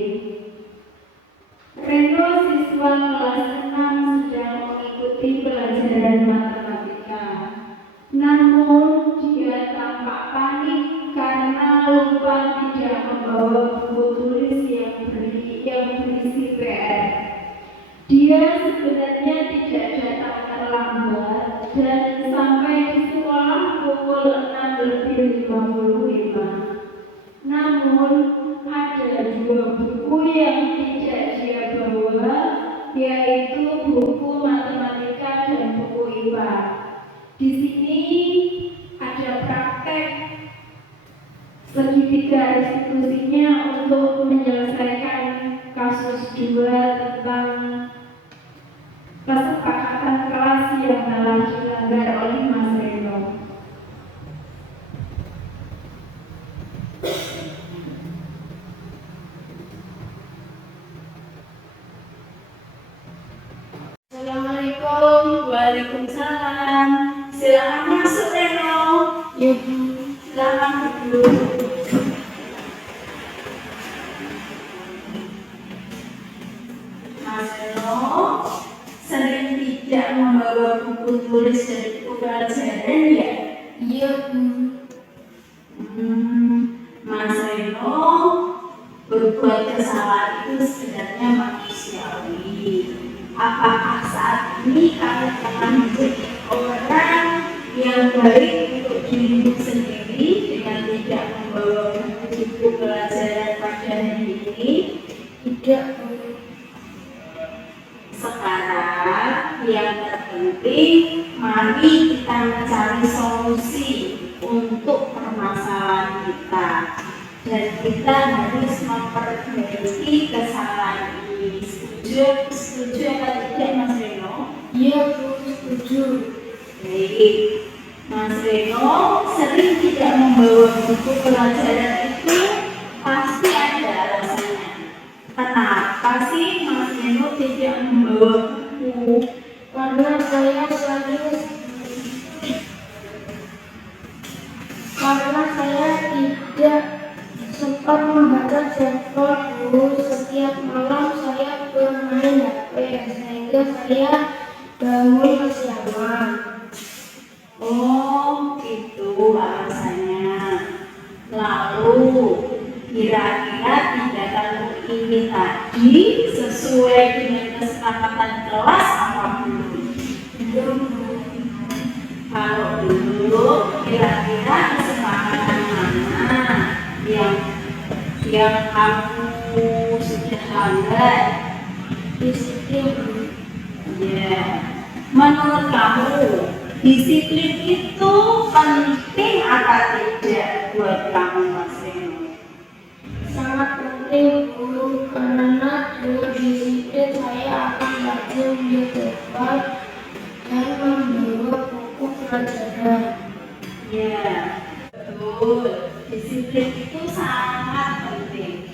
Reno, siswa kelas 6, sedang mengikuti pelajaran matematika. Namun dia tampak panik karena lupa tidak membawa buku tulis yang berisi PR. Dia sebenarnya tidak datang terlambat dan sampai di sekolah pukul 6:55. Namun ada 2 buku yang tidak dia bawa, yaitu buku matematika dan buku IPA. Di sini ada praktek segitiga restitusinya untuk menyelesaikan kasus kasus 2 tentang kesepakatan kelas yang telah dilanggar oleh Mas Reno. Assalamualaikum. Waalaikumsalam. Silakan masuk Reno. Yuk, Silakan duduk. Mas Reno sering tidak membawa buku tulis dan buku pelajaran ya? iya Bu. Mas Reno berbuat kesalahan itu sebenarnya manusiawi. Apakah saat ini kamu telah menjadi orang yang baik untuk dirimu sendiri dengan tidak membawa buku pelajaran pada hari ini? Tidak Bu. Sekarang yang terpenting, mari kita mencari solusi untuk permasalahan kita, dan kita harus memperbaiki kesalahan ini. Setuju apa tidak Mas Reno? Iya Bu, setuju. Baik, Mas Reno sering tidak membawa buku pelajaran itu pasti ada alasannya. Kenapa sih Mas Reno tidak membawa buku? Karena saya tidak sempat membaca jadwal Bu. Setiap malam saya bermain HP sehingga saya bangun kesiangan. Oh, itu alasannya. Lalu, kira-kira tindakan ini tadi sesuai dengan kesepakatan kelas apa belum? Kalau belum, kira-kira kesepakatan mana yang kamu sudah langgar? Disiplin. Ya, menurut kamu disiplin itu penting apa tidak buat kamu Mas Reno? Sangat penting Bu, karena dengan disiplin saya akan rajin belajar dan membawa buku pelajaran. Ya, betul. Disiplin itu sangat penting,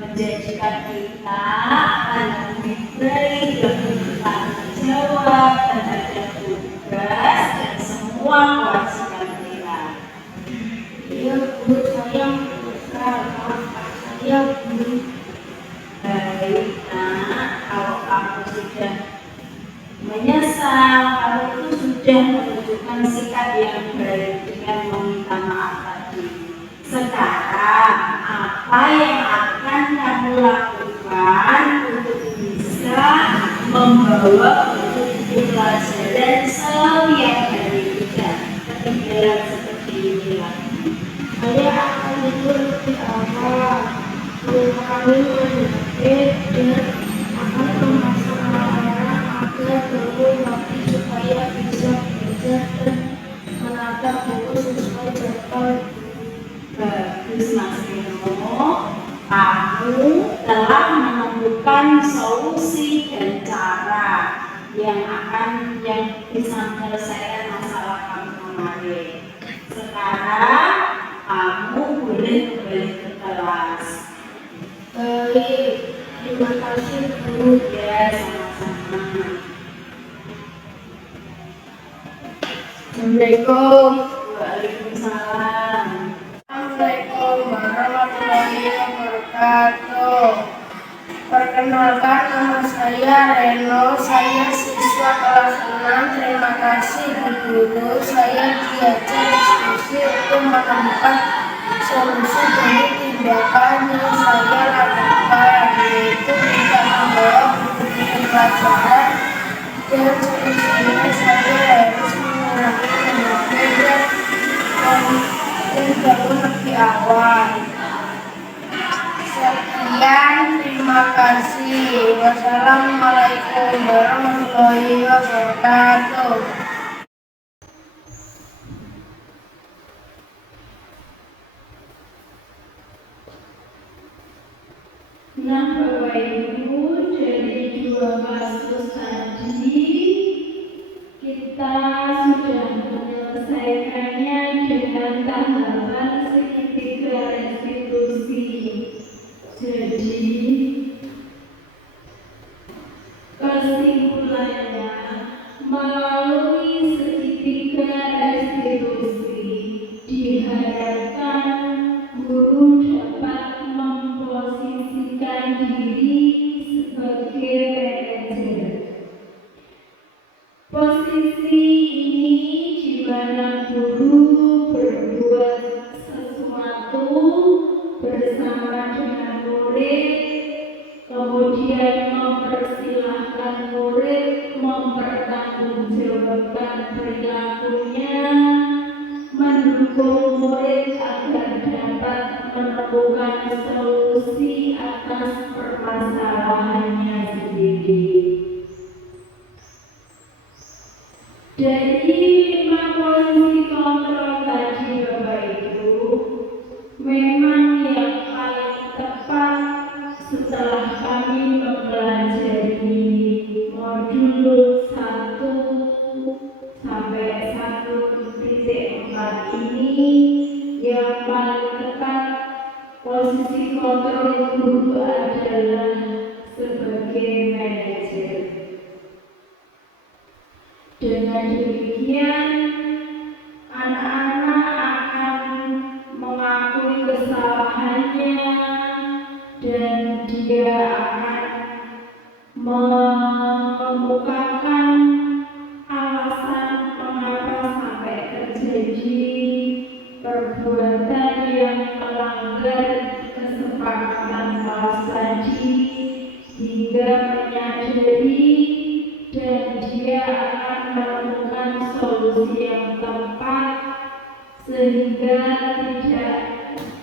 menjadikan kita akan lebih baik, lebih bertanggung jawab terhadap tugas dan semua kewajiban kita. Iya Bu, saya menyesal. Maafkan saya Bu. Baik, nak, kalau kamu sudah menyesal, kamu itu sudah menunjukkan sikap yang baik dengan meminta maaf tadi. Sekarang, apa yang akan kamu lakukan untuk bisa membawa buku pelajaran setiap hari tidak ketinggalan seperti ini lagi? Saya akan tidur lebih awal, mengurangi main HP dan akan memasang alarm agar bangun pagi supaya bisa belajar dan menata buku sesuai jadwal. Bagus Mas Reno, kamu telah menemukan solusi dan cara yang bisa menyelesaikan masalah kamu kemarin. Sekarang kamu boleh kembali ke kelas. Baik, terima kasih Bu. Ya, sama-sama. Assalamualaikum. Waalaikumsalam. Assalamualaikum warahmatullahi wabarakatuh. Perkenalkan, nama saya Reno, saya siswa kelas 6. Terima kasih Bu Guru, saya diajar diskusi untuk menemukan solusi dari tindakan yang saya lakukan, yaitu tidak membawa buku pelajaran, dan solusinya saya harus mengurangi mengajar dan bangun lebih awal. Sekian, terima kasih. Wassalamualaikum warahmatullahi wabarakatuh. Nah, Bapak Ibu, dari dua kasus tadi, kita sudah menyelesaikannya dengan tahapan segitiga restitusi. Jadi, kesimpulannya, melalui segitiga restitusi, diharapkan guru dapat memposisikan diri sebagai manajer. Posisi ini di mana guru berbuat sesuatu bersama dengan murid, kemudian mempersilahkan murid mempertanggungjawabkan perilakunya, mendukung murid agar dapat menemukan solusi atas permasalahannya sendiri. Dari 5 posisi kontrol tadi Bapak Ibu, memang yang paling tepat setelah kami mempelajari modul 1 sampai 1.4 ini, yang paling tepat posisi kontrol guru adalah sebagai manajer. Dengan demikian, anak-anak akan mengakui kesalahannya dan dia akan mengemukakan alasan mengapa sampai terjadi perbuatan yang melanggar kesepakatan kelas tadi, hingga menyadari dan dia akan menemukan solusi yang tepat sehingga tidak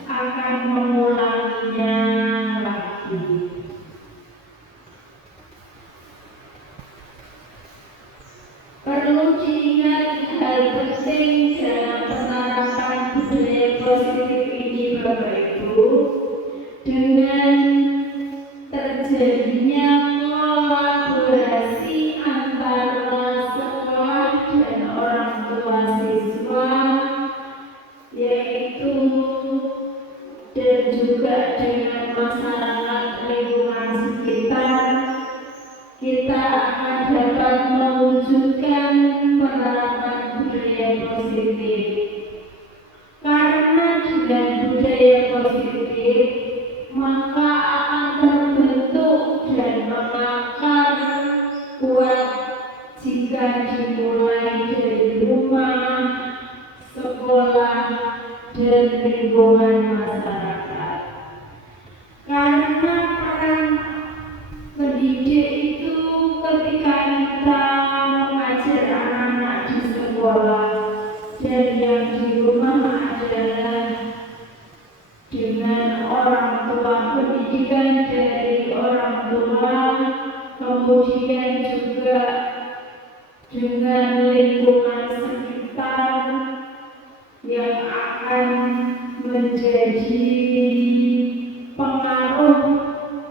akan mengulanginya lagi. Perlu diingat hal penting dalam penerapan budaya positif ini Bapak Ibu, dengan terjadinya kolaborasi antara sekolah dan orang tua siswa, yaitu dan juga dengan masyarakat lingkungan sekitar, kita akan dapat mewujudkan penerapan budaya positif. Karena dengan budaya positif, maka akan terbentuk dan mengakar kuat jika dimulai dari rumah, sekolah, dan lingkungan masyarakat. Karena peran pendidik itu ketika kita mengajar anak-anak di sekolah dan yang di rumah adalah dengan orang tua, pendidikan dari orang tua, kemudian juga dengan lingkungan sekitar yang akan menjadi pengaruh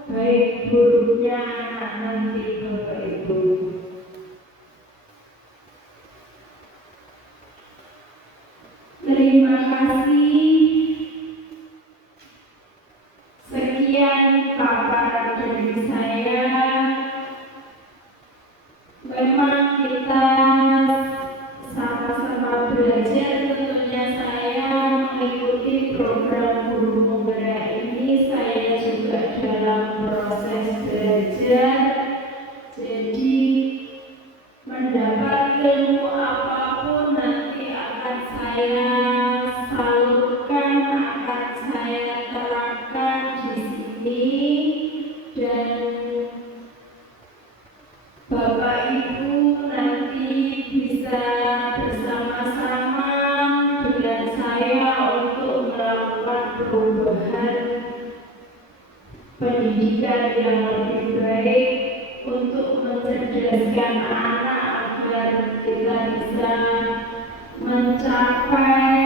baik buruknya anak nanti Bapak Ibu. Terima kasih. Sekian paparan dari saya. Memang kita sama-sama belajar, tentunya saya mengikuti program Guru Menggerak ini, saya juga dalam proses belajar. Jadi mendapat ilmu apapun nanti akan saya salurkan, akan saya terapkan di sini, dan Bapak Ibu nanti bisa bersama-sama dengan saya untuk melakukan perubahan pendidikan yang lebih baik untuk mencerdaskan anak agar kita bisa mencapai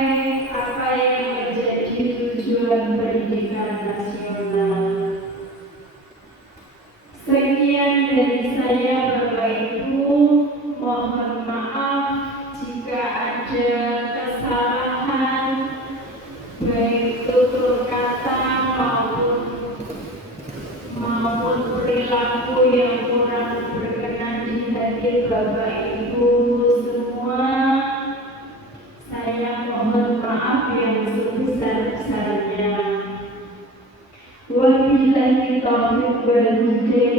apa yang menjadi tujuan pendidikan nasional. Sekian Bapak Ibu semua, saya mohon maaf yang sebesar-besarnya. Wabillahi taufiq wal hidayah.